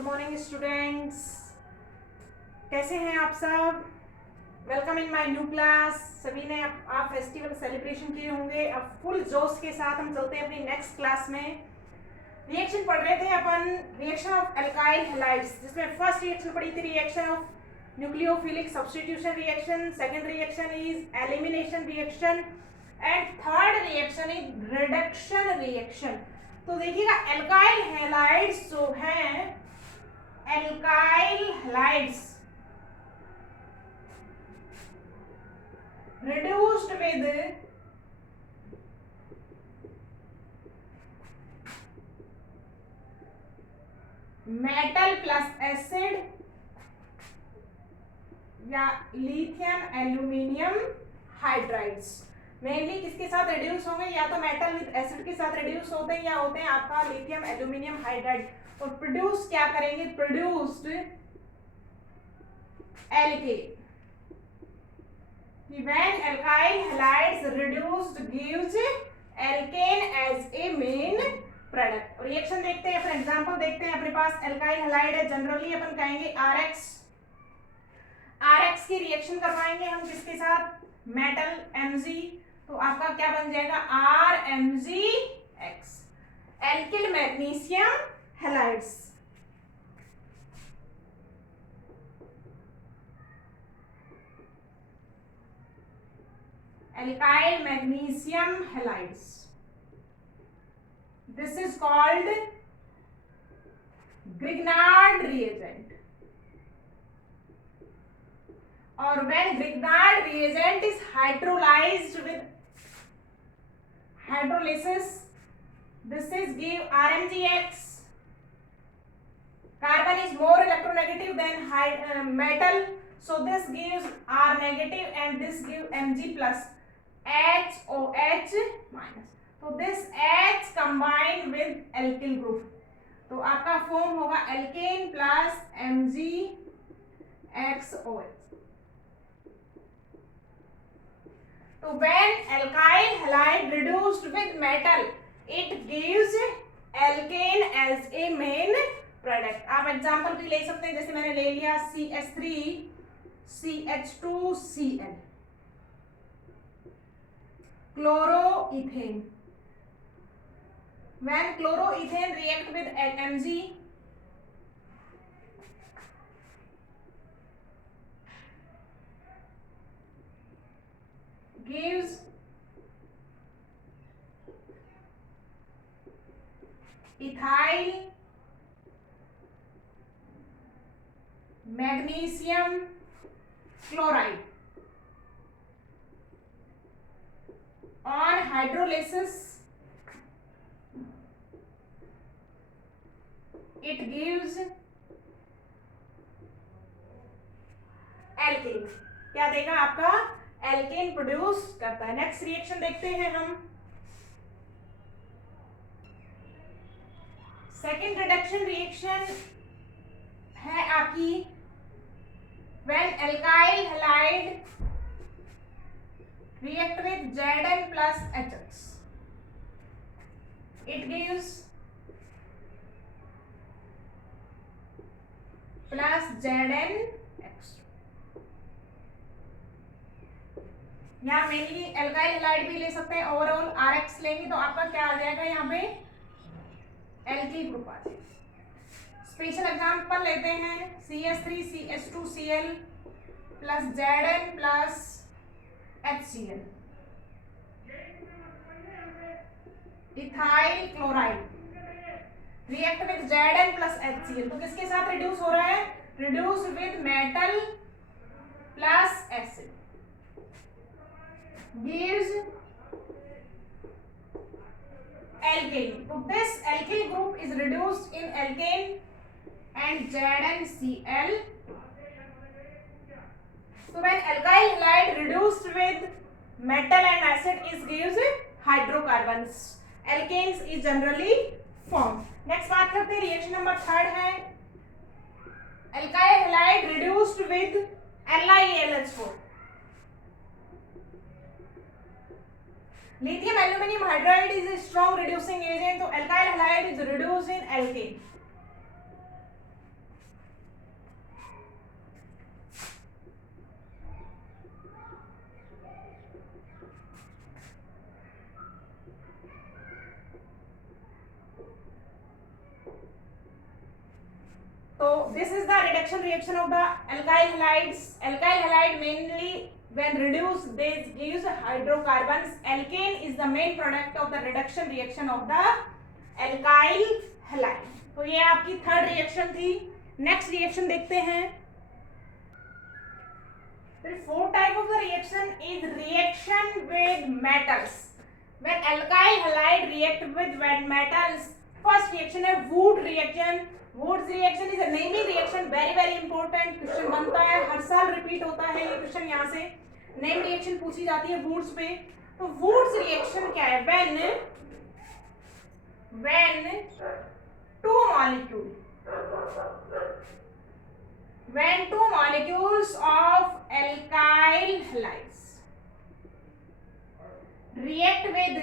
Good morning students. कैसे हैं आप सब? Welcome in my new class. सभी ने आप फेस्टिवल सेलिब्रेशन किए होंगे। अब फुल जोश के साथ हम चलते हैं अपनी नेक्स्ट क्लास में। रिएक्शन पढ़ रहे थे अपन, रिएक्शन ऑफ एल्काइल हैलाइड्स, जिसमें फर्स्ट रिएक्शन पढ़ी थी reaction of nucleophilic substitution reaction, second reaction is elimination reaction and third reaction is reduction reaction. तो देखिएगा एल्काइल हैलाइड्स जो हैं, alkyl halides reduced with metal plus acid या lithium aluminium hydrides. Mainly किसके साथ reduce होंगे? या तो मेटल विद एसिड के साथ रिड्यूस होते हैं या होते हैं आपका लिथियम एल्यूमिनियम हाइड्राइड। और प्रोड्यूस क्या करेंगे? Produced alkane. When alkyl halides reduced gives alkane as a main product। Reaction देखते हैं, फॉर एग्जांपल देखते हैं। अपने पास एल्काइल हैलाइड है, जनरली अपन कहेंगे RX। RX की रिएक्शन करवाएंगे हम किसके साथ? Metal Mg। तो आपका क्या बन जाएगा? RMgX, alkyl magnesium halides. alkyl magnesium halides. This is called Grignard reagent. Or when Grignard reagent is hydrolyzed with hydrolysis, this is give RMgX. Carbon is more electronegative than metal, so this gives R negative and this gives Mg plus HOH minus। तो this H combined with alkyl group, तो आपका form होगा alkene plus MgXOH। तो when alkyl halide reduced with metal, it gives alkane as a main product। आप example भी ले सकते हैं, जैसे मैंने ले लिया CH3CH2Cl, chloroethane. When chloroethane react with Mg, gives ethyl magnesium chloride। On hydrolysis, it gives alkane। क्या देगा? आपका एल्केन प्रोड्यूस करता है। नेक्स्ट रिएक्शन देखते हैं हम। सेकेंड रिडक्शन रिएक्शन है आपकी when alkyl halide react with Zn plus HX, it gives plus ZnX। यहाँ मेनली एल्काइल हैलाइड भी ले सकते हैं, ओवरऑल RX लेंगे तो आपका क्या आ जाएगा? यहाँ पे एल्किल ग्रुप आ जाएगा। स्पेशल एग्जांपल लेते हैं CH3CH2Cl plus Zn plus HCl, ethyl chloride react with Zn plus HCl। तो किसके साथ रिड्यूस हो रहा है? Reduce with metal plus acid, gives alkane। तो this alkyl group is reduced in alkane and ZnCl। So when alkyl halide reduced with metal and acid, it gives hydrocarbons। alkanes is generally formed। Next बात करते हैं, reaction number third है alkyl halide reduced with LiAlH4। Lithium aluminum hydride is a strong reducing agent, so alkyl halide is reduced in alkane। तो this is the reduction reaction of the alkyl halides. Alkyl halide mainly when reduced they gives hydrocarbons. Alkane is the main product of the reduction reaction of the alkyl halide. तो ये आपकी third reaction थी. Next reaction देखते हैं. The fourth type of the reaction is reaction with metals. When alkyl halide react with metals, first reaction है Wood reaction. Wood's reaction is a naming reaction, very important. Question बनता है, हर साल repeat होता है ये question. यहाँ से name reaction पूछी जाती है Woods पे. तो Woods रिएक्शन क्या है? when two molecules of alkyl halides react with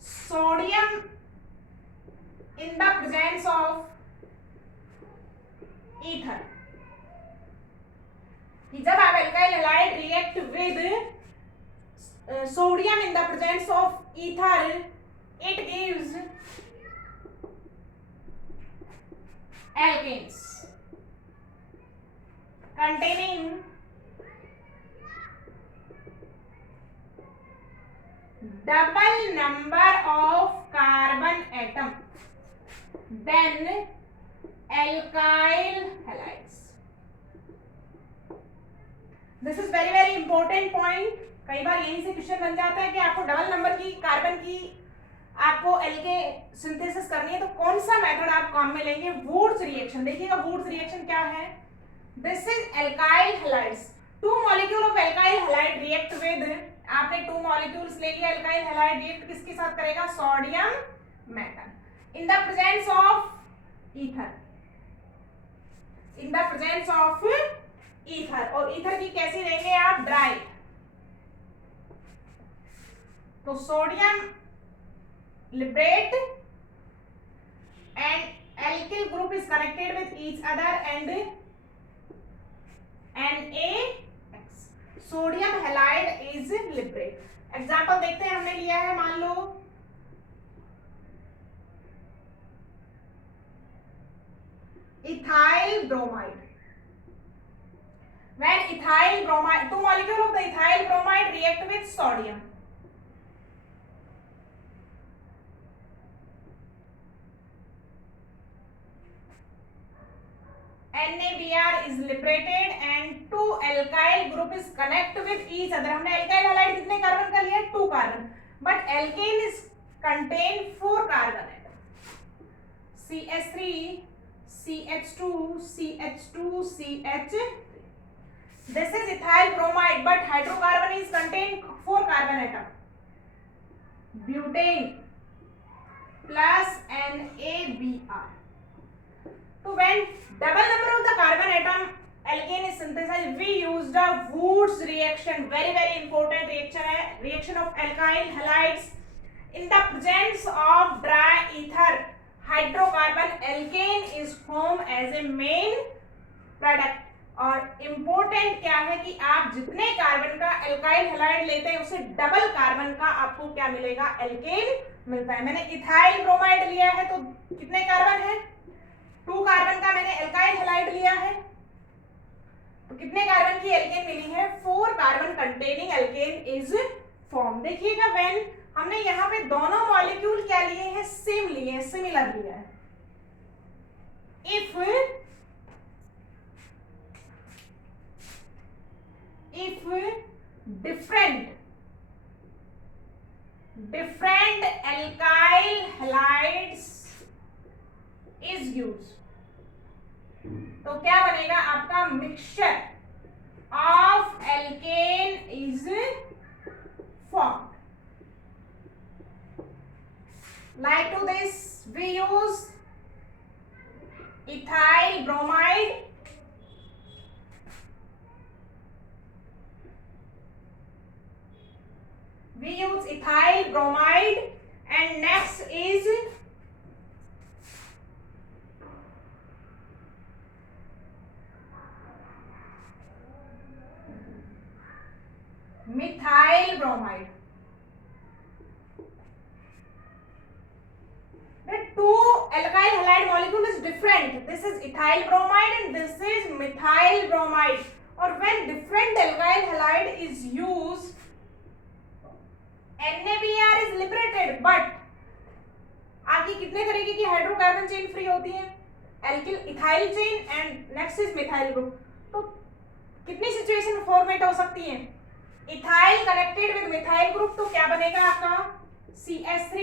sodium in the presence of ether. कि जब आप alkyl halide react with sodium in the presence of ether, it gives alkanes containing double number of carbon atom than alkyl halides. This is very important point. कई बार यहीं से question बन जाता है कि आपको डबल नंबर की कार्बन की आपको एल्के सिंथेसिस करनी है, तो कौन सा मेथड आप काम में लेंगे? Wurtz reaction. देखिएगा वुड्स रिएक्शन क्या है. This is alkyl halides. Two molecule of alkyl halide react with, आपने टू मॉलिक्यूल्स ले लिया. एल्काइल हैलाइड रिएक्ट किसके साथ करेगा? Sodium metal in the presence of ether. In the presence of ether. और ईथर की कैसी लेंगे आप? ड्राई. तो sodium liberate and alkyl group is connected with each other and NaX. Sodium halide is liberate. Example देखते हैं. हमने लिया है, मान लो ethyl bromide. When ethyl bromide, two molecule of the ethyl bromide react with sodium. NaBr is liberated and two alkyl group is connect with each other. हमने alkyl halide कितने carbon का लिया? 2 carbon. But alkane is contain 4 carbon atom. CH3, CH2, CH2, CH3. This is ethyl bromide, but hydrocarbon is contain 4 carbon atom. Butane plus NaBr. So when double number of the carbon atom alkane is synthesized, we used a Woods reaction. Very important reaction है. Reaction of alkyl halides in the presence of dry ether. Hydrocarbon alkane is formed as a main product. और important क्या है कि आप जितने carbon का alkyl halide लेते हैं उससे डबल कार्बन का आपको क्या मिलेगा? alkane मिलता है. मैंने ethyl bromide लिया है तो कितने कार्बन है? 2 कार्बन का मैंने एल्काइल हैलाइड लिया है तो कितने कार्बन की एल्केन मिली है? 4 carbon containing alkane is form. देखिएगा व्हेन हमने यहाँ पे दोनों मॉलिक्यूल क्या लिए हैं? सेम लिए हैं, सिमिलर लिया है. If different alkyl halides is used, तो क्या बनेगा आपका? Mixture of alkane is form. Like to this we use ethyl bromide, and next is methyl bromide. two alkyl halide molecule is different. This is ethyl bromide and this is methyl bromide. Or when different alkyl halide is used, NaBr is liberated. But आगे कितने तरीके की hydrocarbon chain free होती है? Alkyl ethyl chain and next is methyl group. तो कितनी situation format हो सकती है? Ethyl connected with methyl group, तो क्या बनेगा आपका? CH3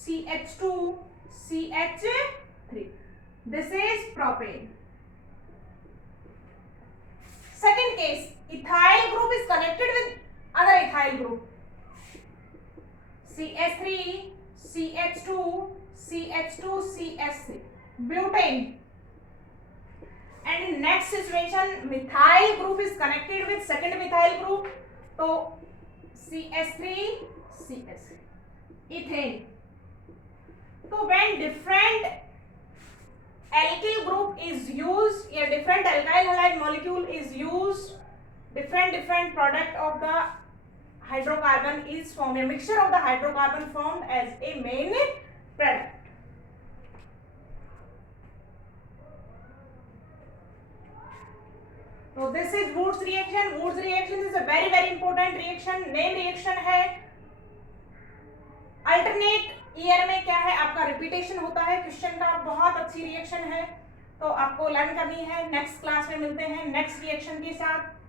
CH2 CH3. This is propane. Second case, ethyl group is connected with other ethyl group, CH3 CH2 CH2 CH3, butane. And in next situation, methyl group is connected with second methyl group, तो CH3 CH3, ethane. तो when different alkyl group is used, या different alkyl halide molecule is used, different product of the hydrocarbon is formed, a mixture of the hydrocarbon formed as a main product. So this is Woods reaction. Woods reaction is a very important reaction. Name reaction है. alternate year में क्या है आपका repetition होता है question का. बहुत अच्छी रिएक्शन है, तो आपको लर्न करनी है. नेक्स्ट क्लास में मिलते हैं नेक्स्ट रिएक्शन के साथ.